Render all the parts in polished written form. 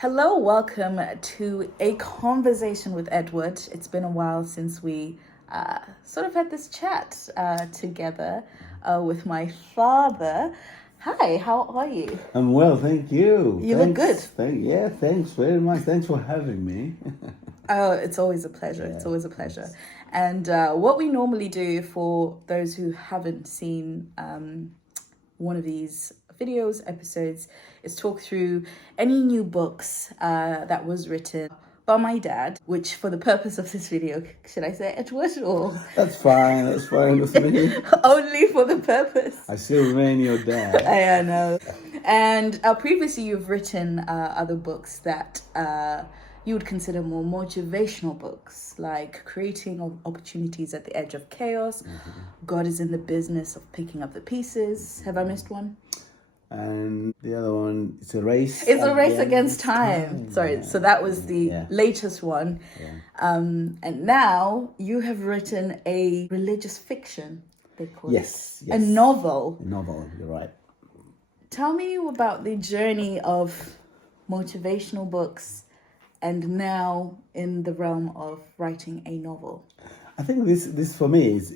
Hello, welcome to a conversation with Edward. It's been a while since we sort of had this chat together with my father. Hi, how are you? I'm well, thank you. You look good. Thanks very much. Thanks for having me. Oh, it's always a pleasure. It's always a pleasure. And what we normally do for those who haven't seen one of these episodes, is talk through any new books that was written by my dad, which for the purpose of this video, should I say Edward or That's fine with me. only for the purpose? I still remain your dad. I know. And previously you've written other books that you would consider more motivational books, like Creating Opportunities at the Edge of Chaos, God is in the Business of Picking Up the Pieces. Have I missed one? And the other one, it's a race. It's a race against time. Sorry, so that was the latest one. And now you have written a religious fiction, they call Yes. it. A novel. A novel, you're right. Tell me about the journey of motivational books and now in the realm of writing a novel. I think this for me is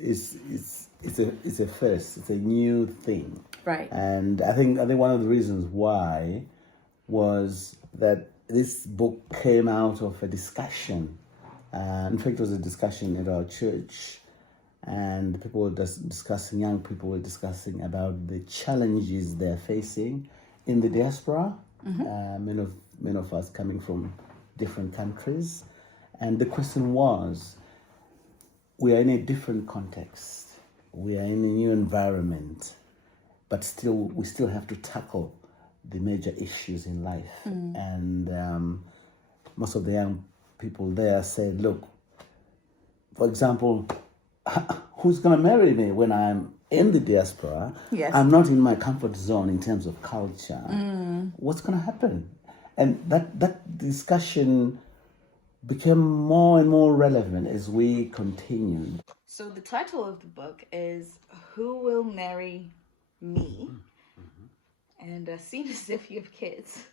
a first. It's a new thing. Right. And I think one of the reasons why was that this book came out of a discussion. In fact, it was a discussion at our church, and people were just discussing. Young people were discussing about the challenges they're facing in the diaspora. Many of us coming from different countries, and the question was: we are in a different context. We are in a new environment. But we still have to tackle the major issues in life. And most of the young people there said, look, for example, who's going to marry me when I'm in the diaspora? Yes. I'm not in my comfort zone in terms of culture. What's going to happen? And that discussion became more and more relevant as we continued. So the title of the book is Who Will Marry Me? And seeing as if you have kids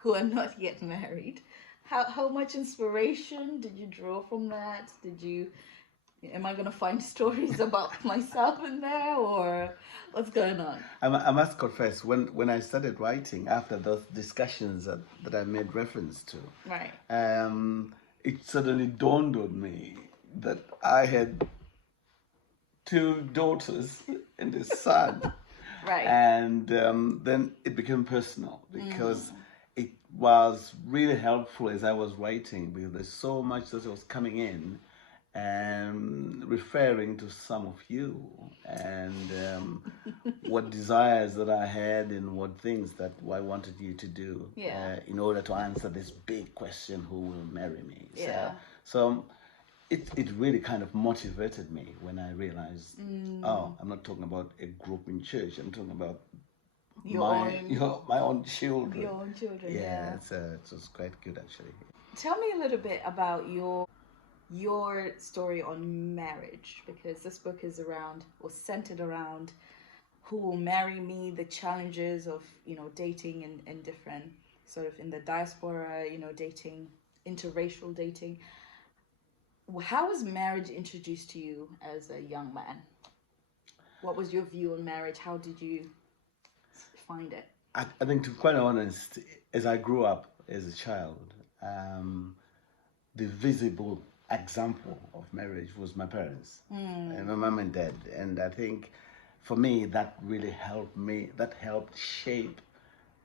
who are not yet married, how much inspiration did you draw from that? Am I going to find stories about myself in there, or what's going on? I must confess, when I started writing, after those discussions that I made reference to, Right. It suddenly dawned on me that I had two daughters and a son. Right. And then it became personal because it was really helpful as I was writing, because there's so much that was coming in and referring to some of you and what desires that I had and what things that I wanted you to do in order to answer this big question, who will marry me? Yeah. So it really kind of motivated me when I realized, I'm not talking about a group in church. I'm talking about my own children. Your own children, Yeah. It was quite good, actually. Tell me a little bit about your story on marriage, because this book is centered around who will marry me, the challenges of, dating and different sort of in the diaspora, dating, interracial dating. How was marriage introduced to you as a young man? What was your view on marriage? How did you find it? I think, to be quite honest, as I grew up as a child, the visible example of marriage was my parents, and my mom and dad. And I think for me, that really helped me. That helped shape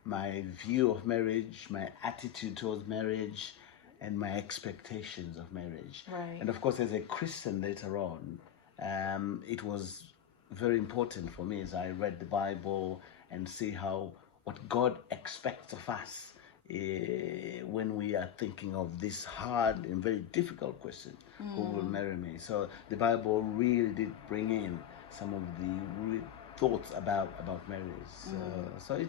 my view of marriage, my attitude towards marriage, and my expectations of marriage. Right. And of course, as a Christian later on, it was very important for me as I read the Bible and see what God expects of us when we are thinking of this hard and very difficult question, who will marry me? So the Bible really did bring in some of the thoughts about marriage. So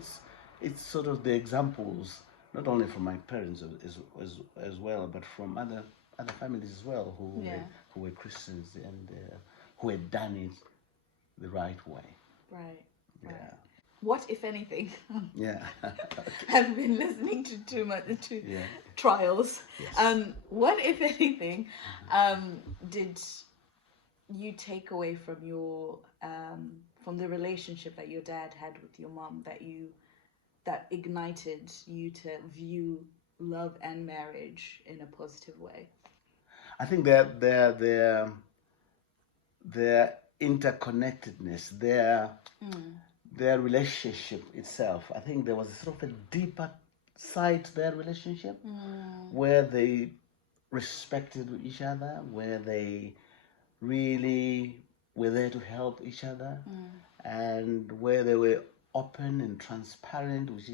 it's sort of the examples, not only from my parents as well, but from other families as well who were Christians and who had done it the right way. Right. Yeah. what, if anything, Yeah. I've been listening to too much to Yeah. trials. Yes. What, if anything, did you take away from the relationship that your dad had with your mom that ignited you to view love and marriage in a positive way? I think their interconnectedness, their relationship itself. I think there was sort of a deeper side to their relationship where they respected each other, where they really were there to help each other, and where they were open and transparent with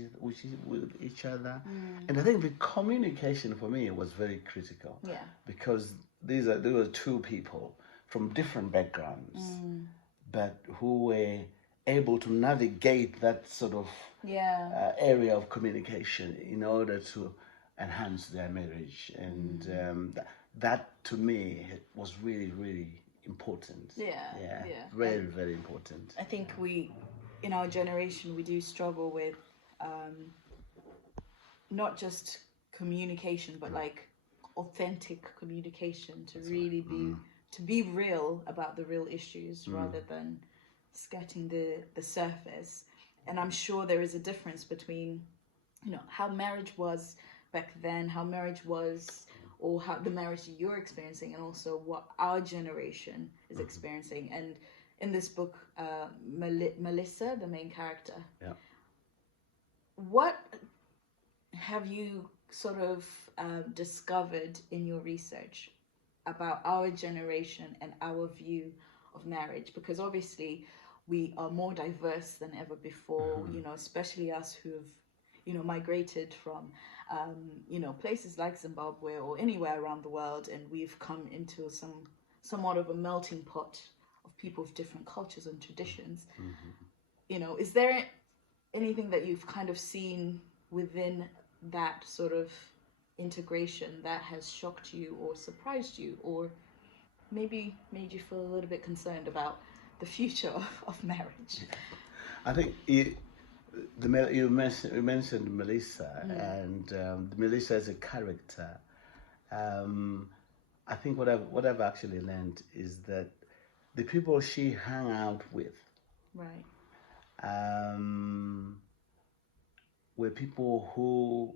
each other. And I think the communication for me was very critical. Yeah. Because there were two people from different backgrounds, but who were able to navigate that sort of area of communication in order to enhance their marriage. And that to me was really, really important. Yeah. Very, very important. I think in our generation, we do struggle with not just communication, but like authentic communication to really be real about the real issues rather than skirting the surface. And I'm sure there is a difference between, how marriage was back then, how marriage was, or how the marriage you're experiencing, and also what our generation is experiencing. And in this book, Melissa, the main character, what have you sort of discovered in your research about our generation and our view of marriage? Because obviously we are more diverse than ever before, especially us who've, migrated from, places like Zimbabwe or anywhere around the world, and we've come into somewhat of a melting pot of people of different cultures and traditions. Is there anything that you've kind of seen within that sort of integration that has shocked you or surprised you, or maybe made you feel a little bit concerned about the future of marriage? I think you mentioned Melissa, and Melissa as a character. I think what I've actually learned is that the people she hung out with, Right. were people who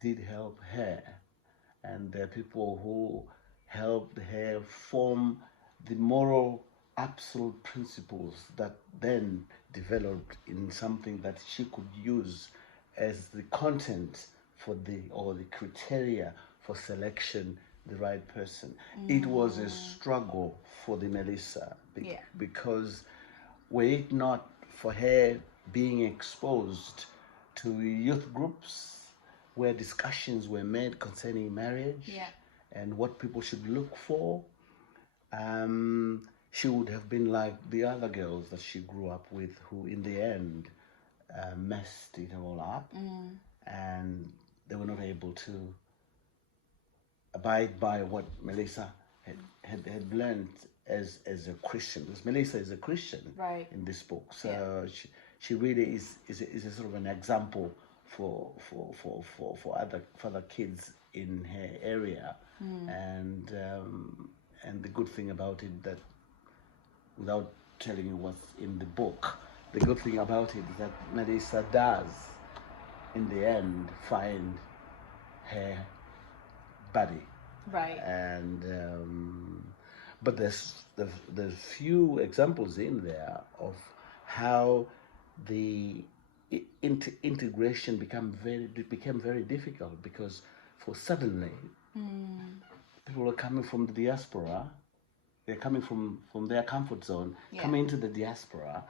did help her, and the people who helped her form the moral absolute principles that then developed in something that she could use as the content for the criteria for selection the right person. It was a struggle for the Melissa because were it not for her being exposed to youth groups where discussions were made concerning marriage and what people should look for, she would have been like the other girls that she grew up with, who in the end messed it all up, and they were not able to abide by what Melissa had learned as a Christian. Because Melissa is a Christian in this book, so she really is a sort of an example for other kids in her area, and the good thing about it, that without telling you what's in the book, the good thing about it is that Melissa does in the end find her buddy, and but there's few examples in there of how the integration became very difficult, because for suddenly people are coming from the diaspora, they're coming from their comfort zone, coming into the diaspora,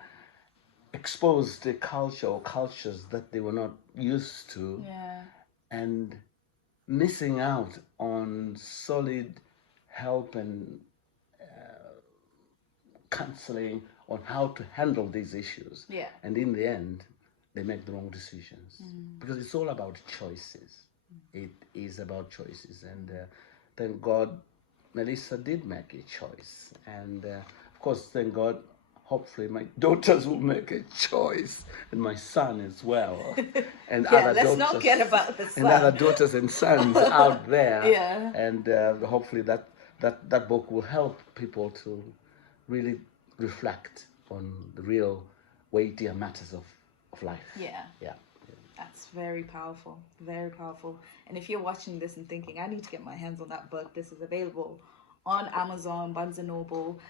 exposed to culture or cultures that they were not used to, and missing out on solid help and counseling on how to handle these issues. And in the end, they make the wrong decisions, because it's all about choices. It is about choices, and thank God Melissa did make a choice, and of course, thank God hopefully my daughters will make a choice, and my son as well, and Yeah, other let's daughters, not forget about the and other son. daughters and sons out there. Yeah. And hopefully that book will help people to really reflect on the real weightier matters of life. Yeah. Yeah. That's very powerful. Very powerful. And if you're watching this and thinking, I need to get my hands on that book, this is available on Amazon, Barnes and Noble.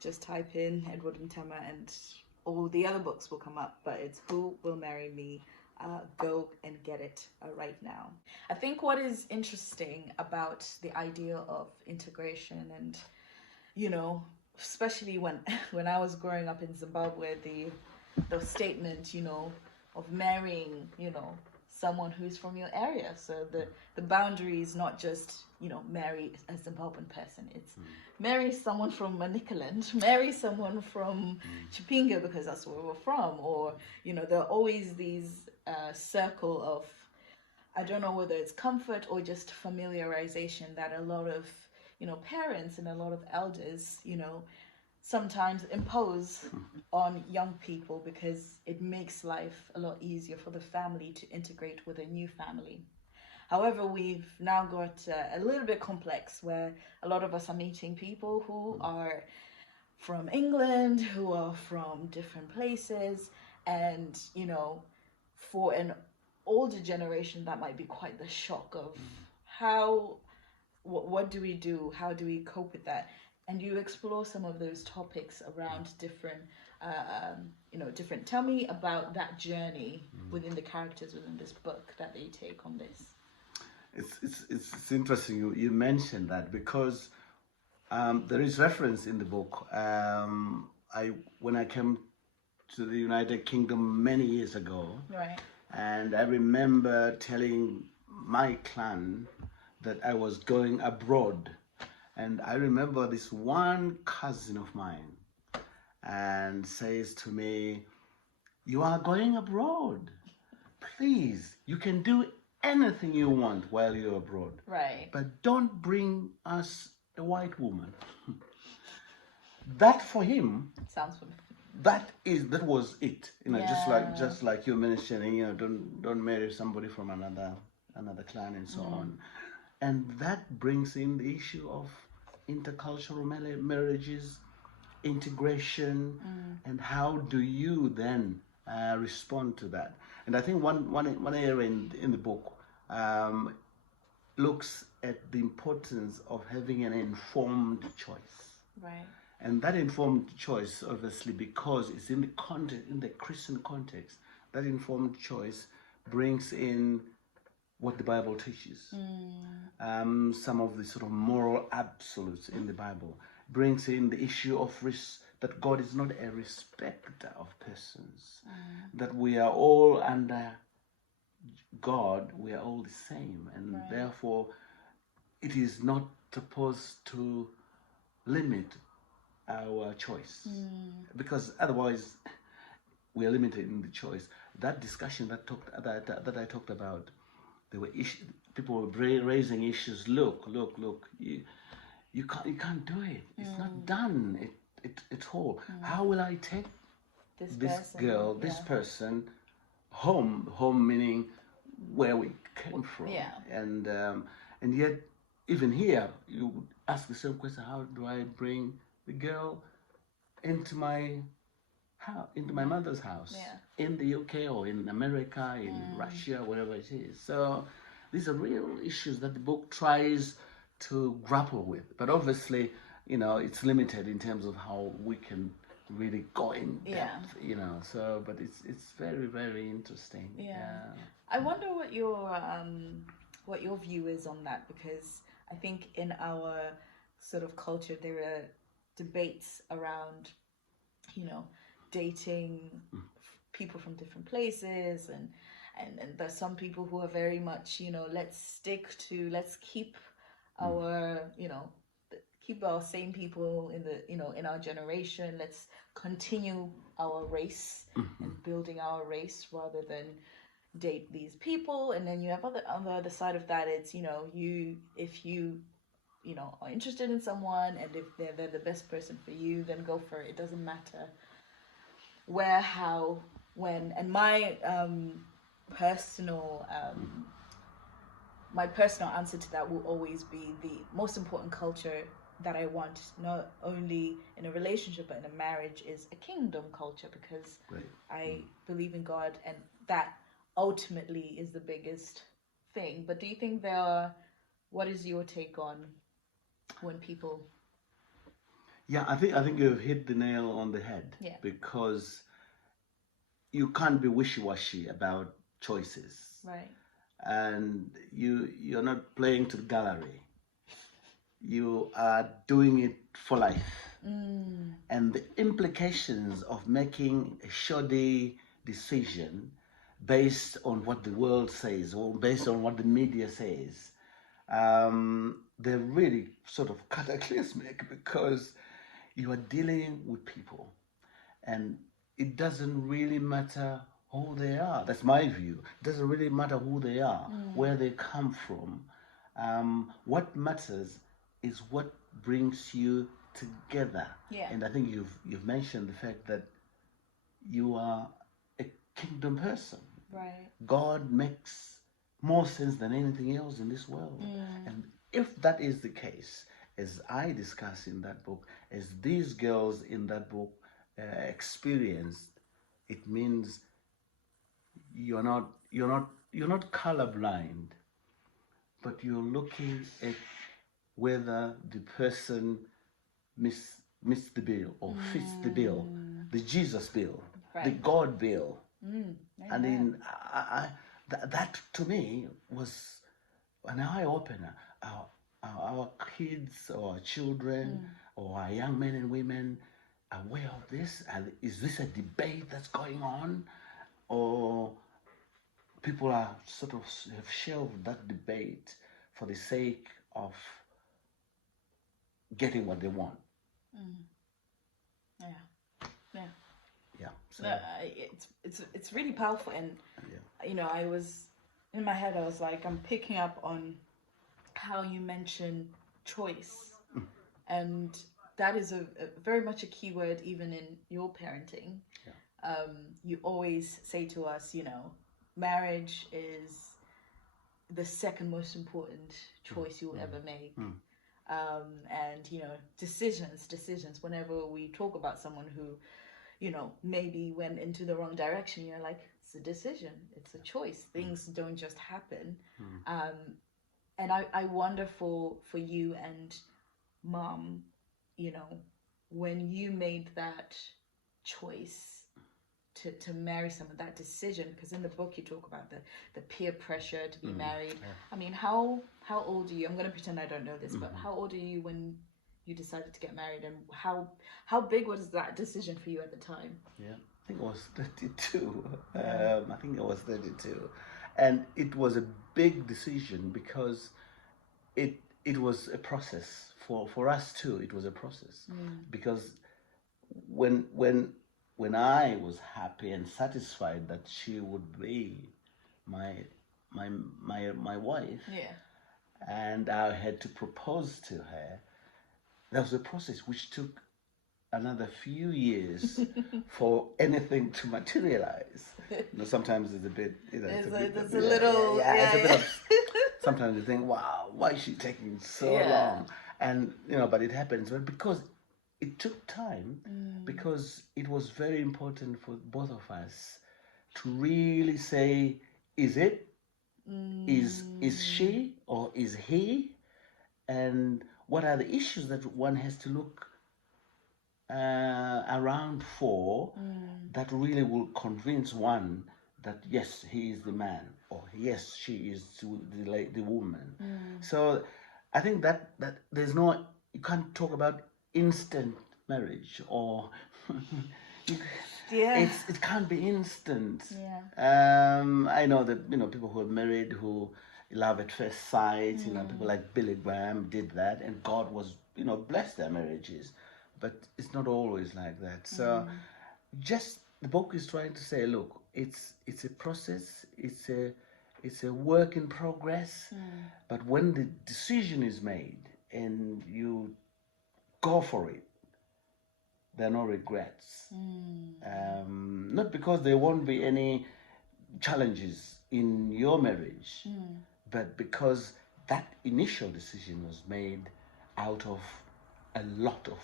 Just type in Edward and Tema and all the other books will come up. But it's Who Will Marry Me? Go and get it right now. I think what is interesting about the idea of integration and, especially when when I was growing up in Zimbabwe, the statement, of marrying, someone who's from your area. So the boundary is not just, marry a Zimbabwean person. It's marry someone from Manicaland, marry someone from Chipinge because that's where we're from. Or, there are always these circle of, I don't know whether it's comfort or just familiarization that a lot of, parents and a lot of elders, sometimes impose on young people because it makes life a lot easier for the family to integrate with a new family. However, we've now got a little bit complex where a lot of us are meeting people who are from England, who are from different places, and, for an older generation, that might be quite the shock of how, what do we do? How do we cope with that? And you explore some of those topics around different. Tell me about that journey within the characters within this book that they take on this. It's interesting you mentioned that because there is reference in the book. When I came to the United Kingdom many years ago, right, and I remember telling my clan that I was going abroad. And I remember this one cousin of mine and says to me, "You are going abroad. Please, you can do anything you want while you're abroad. right, But don't bring us a white woman." That for him, sounds familiar. that was it. Yeah. Just like you're mentioning, don't marry somebody from another clan and so on. And that brings in the issue of intercultural marriages, integration, and how do you then respond to that? And I think one area in the book looks at the importance of having an informed choice. Right. And that informed choice, obviously, because it's in the Christian context, that informed choice brings in what the Bible teaches. Some of the sort of moral absolutes in the Bible brings in the issue of that God is not a respecter of persons, that we are all under God, we are all the same, and therefore it is not supposed to limit our choice, because otherwise we are limited in the choice. That discussion that I talked about, there were people were raising issues. Look, you can't do it. It's not done at all. How will I take this girl, this person home meaning where we came from? And yet even here you ask the same question: how do I bring the girl into my mother's house, in the UK or in America, in Russia, wherever it is? So these are real issues that the book tries to grapple with, but obviously, it's limited in terms of how we can really go in depth, So, but it's very, very interesting. I wonder what your view is on that, because I think in our sort of culture there are debates around, dating people from different places, and there's some people who are very much, let's keep our, keep our same people in the, in our generation. Let's continue our race and building our race rather than date these people. And then you have on the other side of that, it's, if you are interested in someone, and if they're the best person for you, then go for it. It doesn't matter where, how, when. And personal my personal answer to that will always be the most important culture that I want, not only in a relationship but in a marriage, is a kingdom culture, because I believe in God, and that ultimately is the biggest thing. But do you think what is your take on when people? Yeah, I think you've hit the nail on the head. Yeah. Because you can't be wishy-washy about choices. Right. And you're not playing to the gallery. You are doing it for life. And the implications of making a shoddy decision based on what the world says or based on what the media says, they're really sort of cataclysmic, because you are dealing with people, and it doesn't really matter who they are. That's my view. It doesn't really matter who they are, where they come from. What matters is what brings you together. Yeah. And I think you've mentioned the fact that you are a kingdom person. Right. God makes more sense than anything else in this world. And if that is the case, as I discuss in that book, as these girls in that book experienced, it means you're not colorblind, but you're looking at whether the person missed the bill or fits the bill, the Jesus bill, the God bill. I mean, that to me was an eye opener. Our kids or our children or our young men and women aware of this? And is this a debate that's going on? Or people are sort of have shelved that debate for the sake of getting what they want? Yeah. Yeah. Yeah. So, No, it's really powerful, and I was in my head. I was like, I'm picking up on how you mention choice, and that is a very much a key word even in your parenting. You always say to us, marriage is the second most important choice you'll ever make. And decisions, whenever we talk about someone who maybe went into the wrong direction, you're like, it's a decision, it's a choice. Things don't just happen. And I wonder for you and Mom, when you made that choice to marry someone, that decision, because in the book you talk about the peer pressure to be married. I mean, how old are you? I'm going to pretend I don't know this, but how old are you when you decided to get married, and how big was that decision for you at the time? Yeah, I think I was 32. I think I was 32, and it was a big decision because it was a process for us too. It was a process because when I was happy and satisfied that she would be my wife, and I had to propose to her, there was a process which took another few years for anything to materialize. Sometimes it's a bit, it's a little, it's a bit of, sometimes you think, wow, why is she taking so long? And but it happens. But because it took time, because it was very important for both of us to really say, is it? Is she or is he? And what are the issues that one has to look around for that really will convince one that yes, he is the man, or yes, she is the woman. So I think that there's no, you can't talk about instant marriage, or it can't be instant. I know that people who are married who love at first sight, people like Billy Graham did that, and God was blessed their marriages. But it's not always like that. So just the book is trying to say, look, it's a process, it's a work in progress. But when the decision is made and you go for it, there are no regrets. Not because there won't be any challenges in your marriage, but because that initial decision was made out of a lot of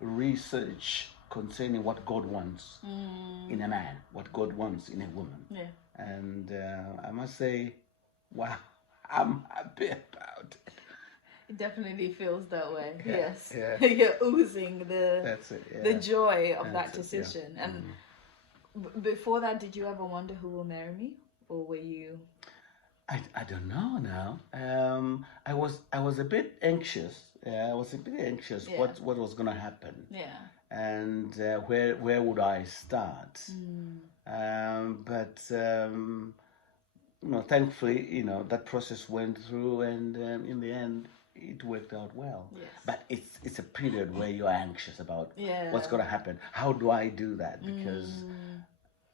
research concerning what God wants in a man, what God wants in a woman. Yeah. And I must say, wow, I'm happy about it. It definitely feels that way. Yeah, Yes. yeah. You're oozing the That's it. Yeah. the joy of that That's it, yeah. decision. And before that, did you ever wonder who will marry me? Or were you I don't know now. I was a bit anxious. I was a bit anxious. Yeah. What was gonna happen? Yeah. And where would I start? But thankfully, that process went through, and in the end, it worked out well. Yes. But it's a period where you're anxious about Yeah. what's gonna happen. How do I do that? Because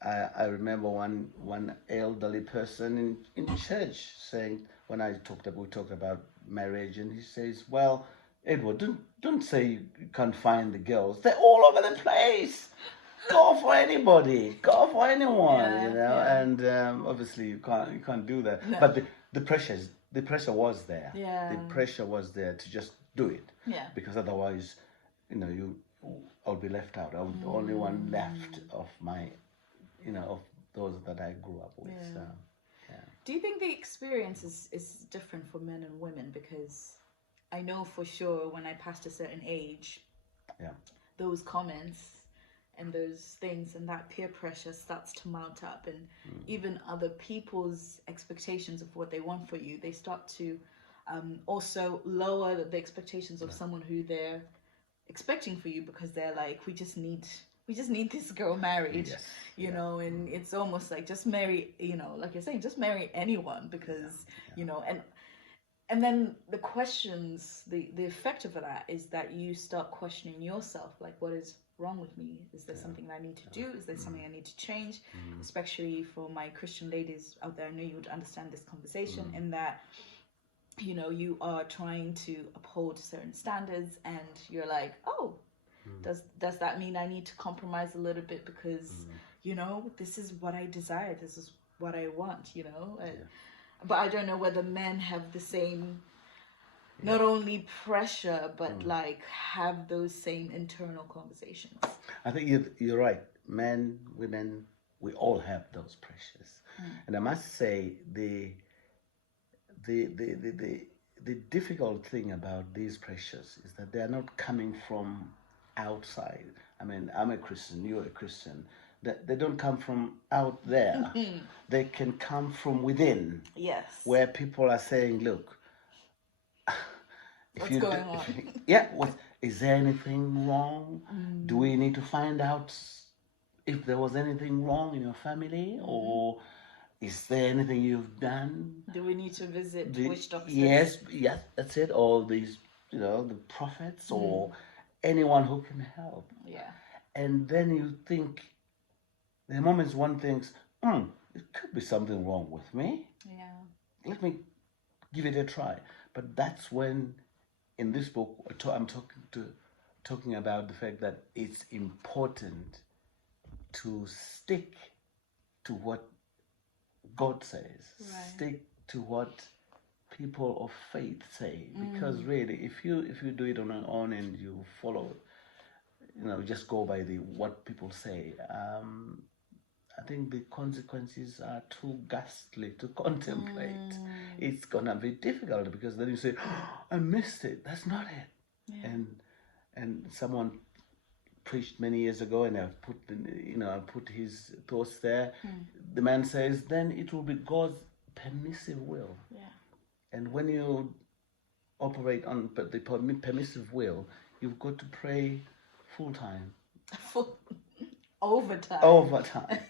I remember one elderly person in church saying, when we talked about marriage, and he says, "Well, Edward, don't say you can't find the girls. They're all over the place. Go for anybody. Go for anyone. Yeah, you know." yeah. And obviously you can't do that. No. But the pressure was there. Yeah. The pressure was there to just do it. Yeah. Because otherwise, I'll be left out. I'll be the only one left of my, of those that I grew up with. Yeah. So, yeah. Do you think the experience is different for men and women? Because I know for sure when I passed a certain age, Yeah. those comments and those things and that peer pressure starts to mount up, and even other people's expectations of what they want for you, they start to also lower the expectations of someone who they're expecting for you, because they're like, we just need this girl married. Yes. You know, and it's almost like, just marry, like you're saying, just marry anyone, because and then the questions, the effect of that is that you start questioning yourself, like, what is wrong with me? Is there something that I need to do? Is there something I need to change? Especially for my Christian ladies out there, I know you would understand this conversation, in that, you are trying to uphold certain standards, and you're like, oh, does that mean I need to compromise a little bit, because this is what I desire, this is what I want, but I don't know whether men have the same, not only pressure, but like have those same internal conversations. I think you're right. Men, women, we all have those pressures, and I must say the difficult thing about these pressures is that they are not coming from outside. I mean, I'm a Christian, you're a Christian. They don't come from out there. They can come from within. Yes. Where people are saying, look, what's going on? Is there anything wrong? Do we need to find out if there was anything wrong in your family, or is there anything you've done? Do we need to visit witch doctors? Yes, that's it. Or these, the prophets, or anyone who can help. Yeah. And then you think, the moments one thinks, it could be something wrong with me. Yeah. Let me give it a try. But that's when, in this book, I'm talking about the fact that it's important to stick to what God says. Right. Stick to what people of faith say. Because really, if you do it on your own and you follow, just go by what people say, I think the consequences are too ghastly to contemplate. It's gonna be difficult, because then you say, I missed it. That's not it. Yeah. And someone preached many years ago, and I've put his thoughts there. The man says, then it will be God's permissive will. Yeah. And when you operate on the permissive will, you've got to pray full time. Overtime.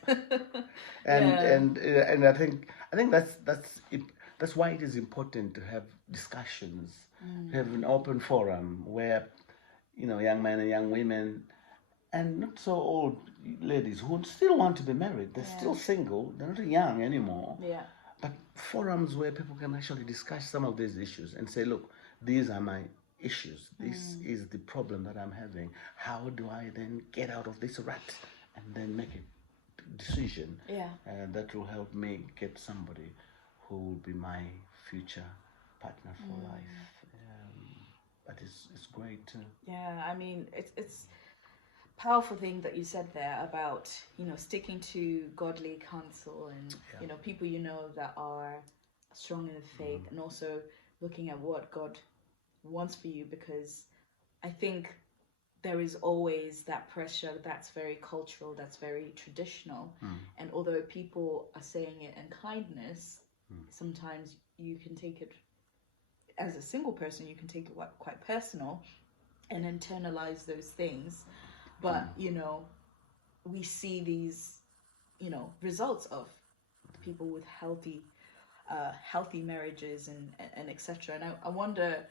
And I think that's it. That's why it is important to have discussions, to have an open forum where young men and young women, and not so old ladies who still want to be married, they're still single, they're not young anymore. Yeah. But forums where people can actually discuss some of these issues and say, look, these are my issues. This is the problem that I'm having. How do I then get out of this rut and then make a decision that will help me get somebody who will be my future partner for life? But it's great to... Yeah, I mean, it's powerful thing that you said there about, you know, sticking to godly counsel and, you know, people you know that are strong in the faith, and also looking at what God wants for you, because I think there is always that pressure that's very cultural, that's very traditional. And although people are saying it in kindness, sometimes you can take it, as a single person, you can take it quite personal and internalize those things. But, you know, we see these, you know, results of people with healthy marriages and etc. And I wonder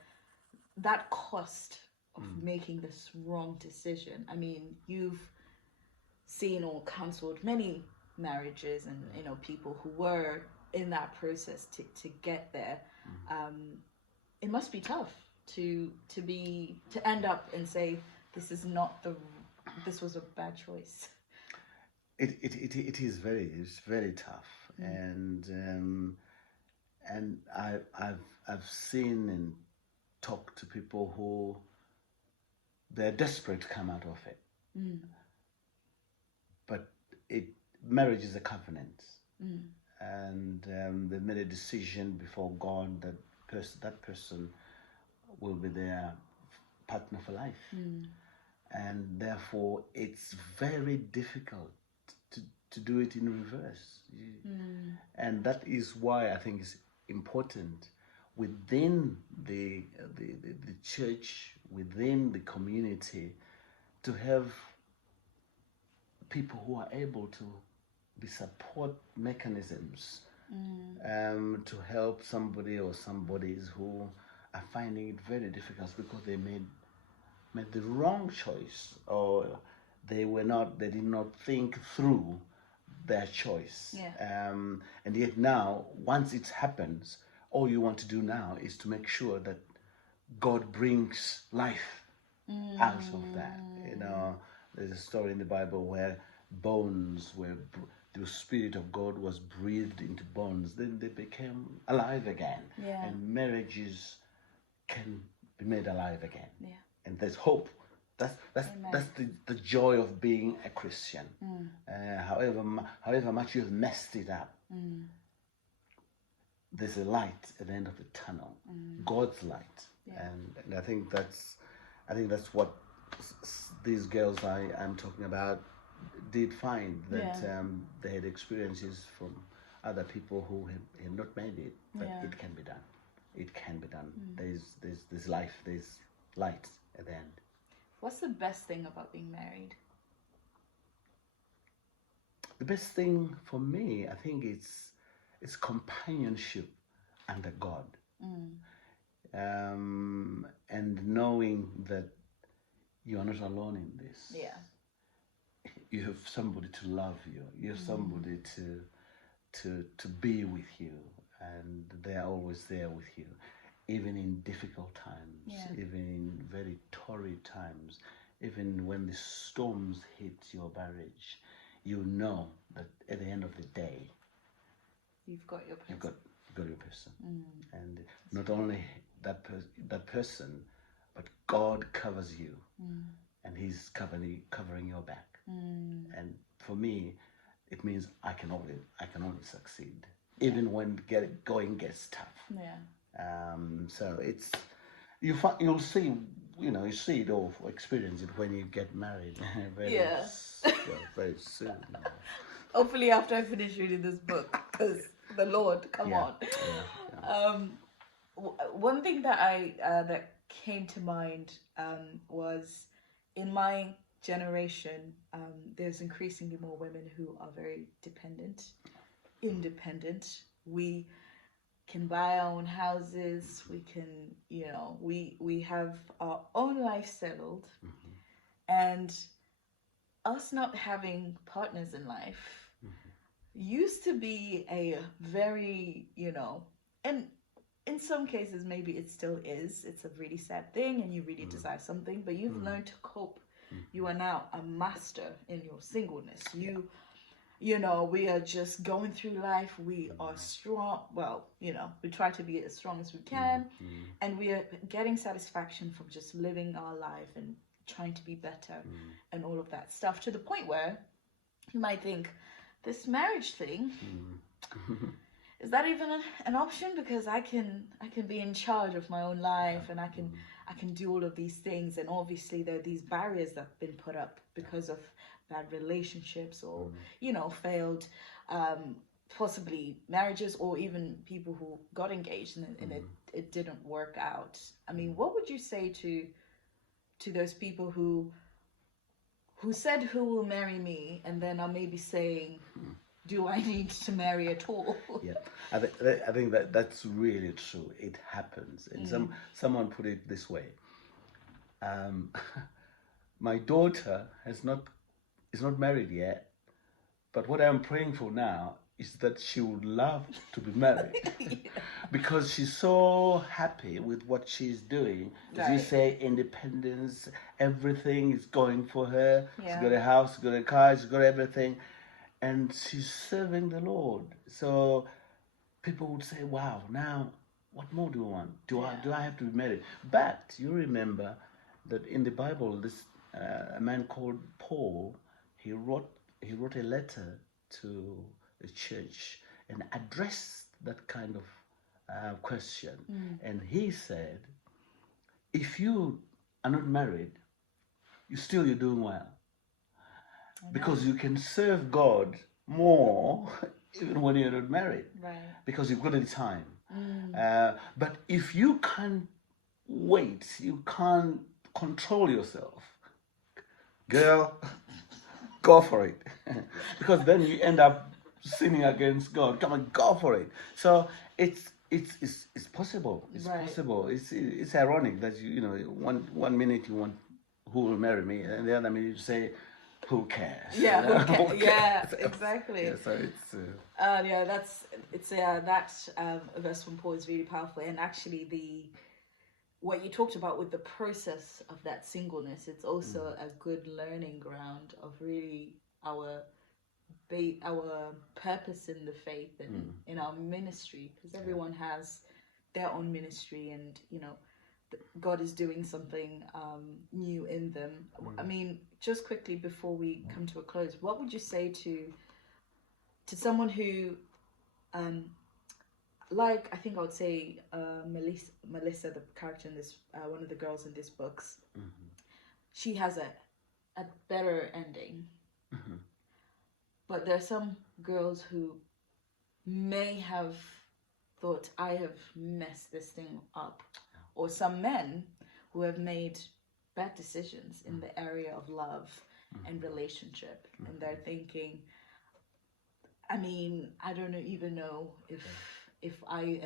that cost of making this wrong decision. I mean, you've seen or counseled many marriages and, you know, people who were in that process to get there. It must be tough to end up and say, this was a bad choice. It is very tough, and I've seen and talked to people who they're desperate to come out of it, but marriage is a covenant, and they made a decision before God that that person will be their partner for life, and therefore it's very difficult to do it in reverse. And that is why I think it's important within the church, within the community, to have people who are able to be support mechanisms to help somebody or somebodies who are finding it very difficult because they made the wrong choice, or they did not think through their choice. And yet now, once it happens, all you want to do now is to make sure that God brings life out of that. You know, there's a story in the Bible where bones the Spirit of God was breathed into bones, then they became alive again. And marriages can be made alive again. And there's hope. That's the joy of being a Christian. However much you've messed it up, there's a light at the end of the tunnel, God's light. And I think that's what these girls I'm talking about did find, that they had experiences from other people who had not made it, but it can be done. It can be done. There's life, there's light at the end. What's the best thing about being married? The best thing for me, I think it's companionship under God. And knowing that you are not alone in this. You have somebody to love you. You have somebody to be with you, and they are always there with you, even in difficult times, even in very torrid times, even when the storms hit your marriage. You know that at the end of the day, you've got your person. You've got your person, and not only that person, but God covers you, and He's covering your back. And for me, it means I can only succeed, even when going gets tough. So it's you'll see, you see it or experience it when you get married. Very soon. Hopefully, after I finish reading this book, because the Lord, come on. One thing that came to mind was, in my generation, there's increasingly more women who are very independent. We can buy our own houses. We can, we have our own life settled, and us not having partners in life used to be a very, and in some cases, maybe it still is. It's a really sad thing and you really desire something, but you've learned to cope. You are now a master in your singleness. You know, we are just going through life. We are strong. Well, you know, we try to be as strong as we can, and we are getting satisfaction from just living our life and trying to be better and all of that stuff, to the point where you might think, this marriage thing, is that even an option? Because I can be in charge of my own life, and I can do all of these things. And obviously there are these barriers that have been put up because of bad relationships, or you know, failed possibly marriages, or even people who got engaged and it didn't work out. I mean, what would you say to those people who said, who will marry me, and then are maybe saying, do I need to marry at all? Yeah, I think that's really true. It happens, and someone put it this way: my daughter is not married yet, but what I'm praying for now is that she would love to be married. Because she's so happy with what she's doing. As you say, independence, everything is going for her. She's got a house, she's got a car, she's got everything. And she's serving the Lord. So people would say, wow, now what more do you want? Do I have to be married? But you remember that in the Bible, this a man called Paul, he wrote a letter to the church and addressed that kind of question. And he said, if you are not married, you're doing well. Because you can serve God more even when you're not married. Right. Because you've got the time. But if you can't wait, you can't control yourself, girl, go for it. Because then you end up sinning against God. Come on, go for it. So it's possible. It's possible. It's ironic that you know one minute you want who will marry me, and the other minute you say, who cares? Yeah, You know? who cares? Yeah, exactly. Yeah, so it's. That verse from Paul is really powerful, and actually what you talked about with the process of that singleness, it's also a good learning ground of really our purpose in the faith and in our ministry, because everyone has their own ministry, and you know, God is doing something new in them. I mean, just quickly before we come to a close, what would you say to someone who, like, I think I would say Melissa, the character in this, one of the girls in these books, she has a better ending. But there are some girls who may have thought, I have messed this thing up. Or some men who have made bad decisions in the area of love and relationship. And they're thinking, I mean, I don't even know if I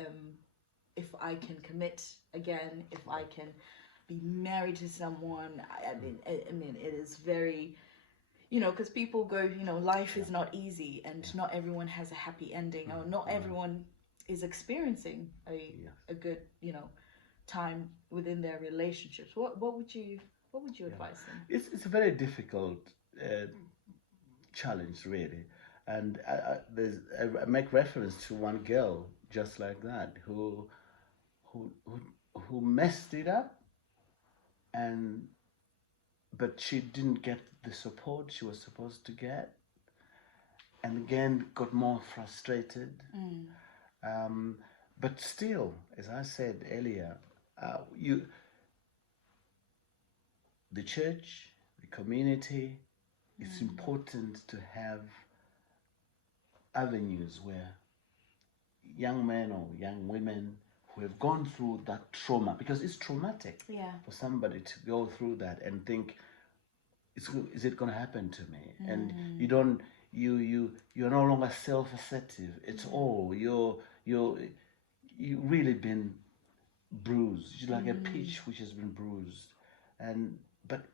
can commit again, if I can be married to someone. I mean, it is very, you know, because people go, you know, life is not easy, and not everyone has a happy ending, or not everyone is experiencing a good, you know, time within their relationships. What would you advise them? It's a very difficult challenge, really, and I make reference to one girl just like that who messed it up, but she didn't get the support she was supposed to get, and again got more frustrated. But still, as I said earlier, the church, the community, it's important to have avenues where young men or young women who have gone through that trauma, because it's traumatic for somebody to go through that and think, is it going to happen to me? And you're no longer self-assertive. It's all you really been bruised. You're like a peach which has been bruised, but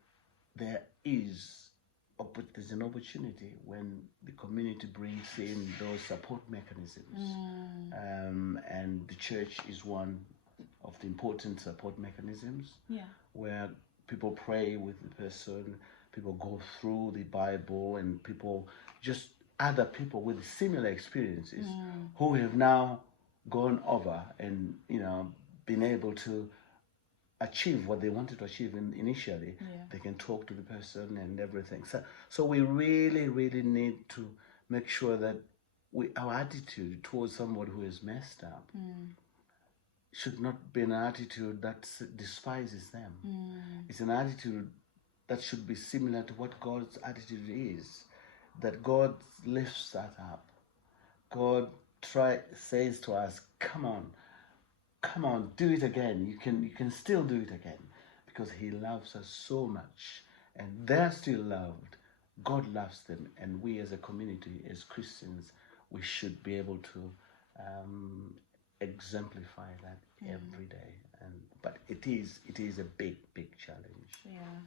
there's an opportunity when the community brings in those support mechanisms, and the church is one of the important support mechanisms. Yeah. Where people pray with the person, people go through the Bible, and people, just other people with similar experiences who have now gone over and, been able to achieve what they wanted to achieve initially. Yeah. They can talk to the person and everything. So we really, really need to make sure that our attitude towards somebody who is messed up should not be an attitude that despises them. It's an attitude that should be similar to what God's attitude is. That God lifts us up. God says to us, come on, do it again. You can still do it again, because He loves us so much, and they're still loved. God loves them, and we as a community, as Christians, we should be able to exemplify that every day. But it is a big challenge. Yeah.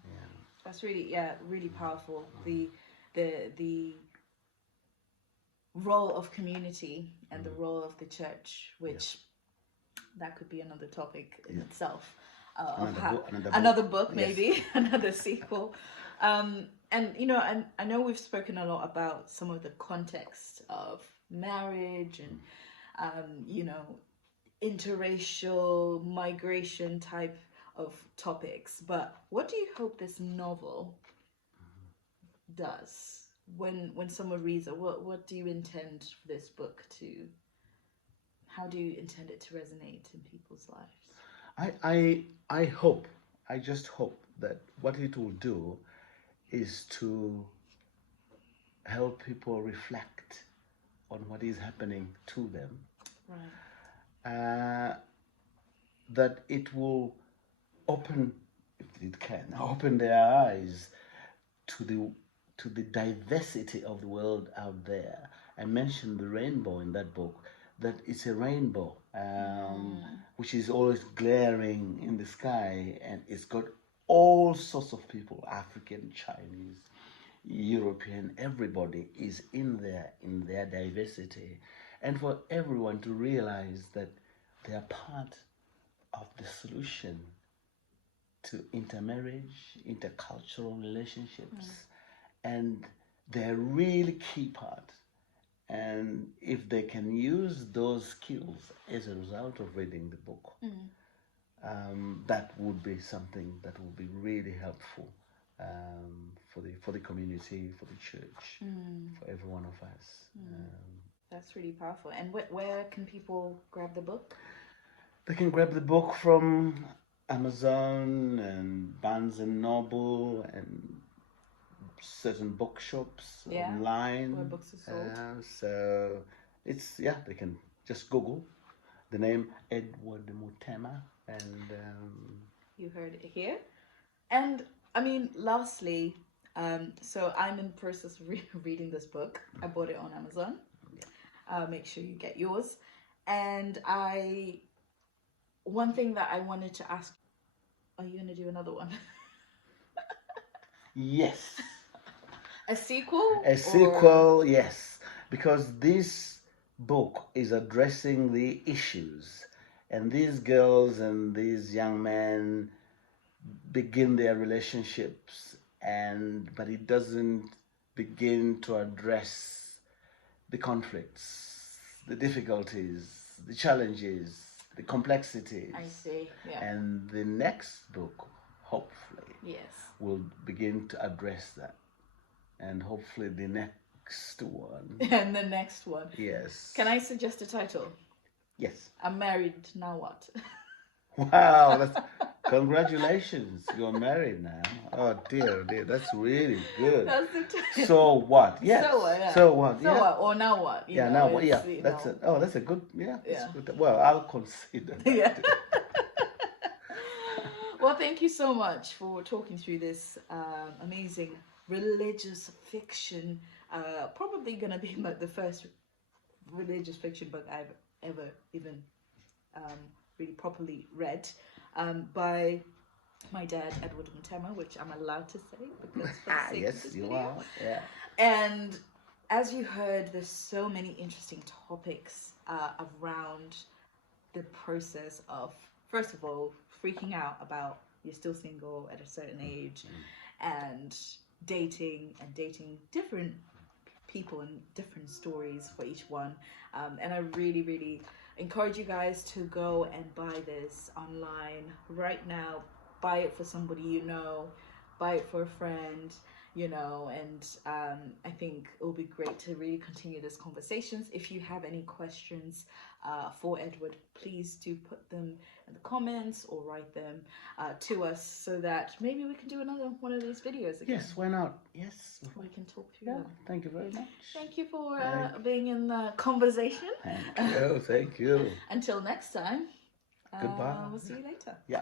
That's really powerful. The role of community and the role of the church, which that could be another topic in itself. Another book maybe, another sequel. And I know we've spoken a lot about some of the context of marriage and interracial migration type of topics, but what do you hope this novel does when someone reads it? What do you intend this book to, how do you intend it to resonate in people's lives? I just hope that what it will do is to help people reflect on what is happening to them. Right. That it will open, if it can, open their eyes to the diversity of the world out there. I mentioned the rainbow in that book, that it's a rainbow, which is always glaring in the sky, and it's got all sorts of people, African, Chinese, European, everybody is in there in their diversity. And for everyone to realize that they are part of the solution to intermarriage, intercultural relationships, and they're really key part. And if they can use those skills as a result of reading the book, that would be something that would be really helpful for the community, for the church, for every one of us. That's really powerful. And where can people grab the book? They can grab the book from Amazon and Barnes and Noble and certain bookshops online. Where books are sold. So they can just Google the name Edward Mutema, and you heard it here. And I mean, lastly, so I'm in the process of reading this book. I bought it on Amazon. Make sure you get yours. And one thing that I wanted to ask, are you going to do another one? Yes. A sequel? A sequel, yes. Because this book is addressing the issues. And these girls and these young men begin their relationships, but it doesn't begin to address the conflicts, the difficulties, the challenges, the complexities. I see, yeah. And the next book, hopefully, will begin to address that. And hopefully the next one. And the next one. Yes. Can I suggest a title? Yes. I'm married, now what? Wow, congratulations, you're married now. Oh dear, that's really good. That's the title. So what? Yes. So what? Yeah. So what? So what? Or now what? Now what? Yeah. That's it. Oh, that's a good. Yeah. Yeah. Good. Well, I'll consider that. Yeah. Well, thank you so much for talking through this amazing religious fiction. Probably gonna be the first religious fiction book I've ever even really properly read, by my dad, Edward Mutema, which I'm allowed to say because for the sake of this video. Are. Yeah. And as you heard, there's so many interesting topics around the process of, first of all, freaking out about you're still single at a certain age, and dating different people and different stories for each one. And I really, really encourage you guys to go and buy this online right now. Buy it for somebody you know, buy it for a friend, you know, and I think it will be great to really continue this conversations. If you have any questions for Edward, please do put them in the comments or write them to us, so that maybe we can do another one of these videos again. Yes, why not? Yes. We can talk through Yeah, them. thank you very much. Thank you for being in the conversation. Thank you. Thank you. Until next time. Goodbye. We'll see you later. Yeah.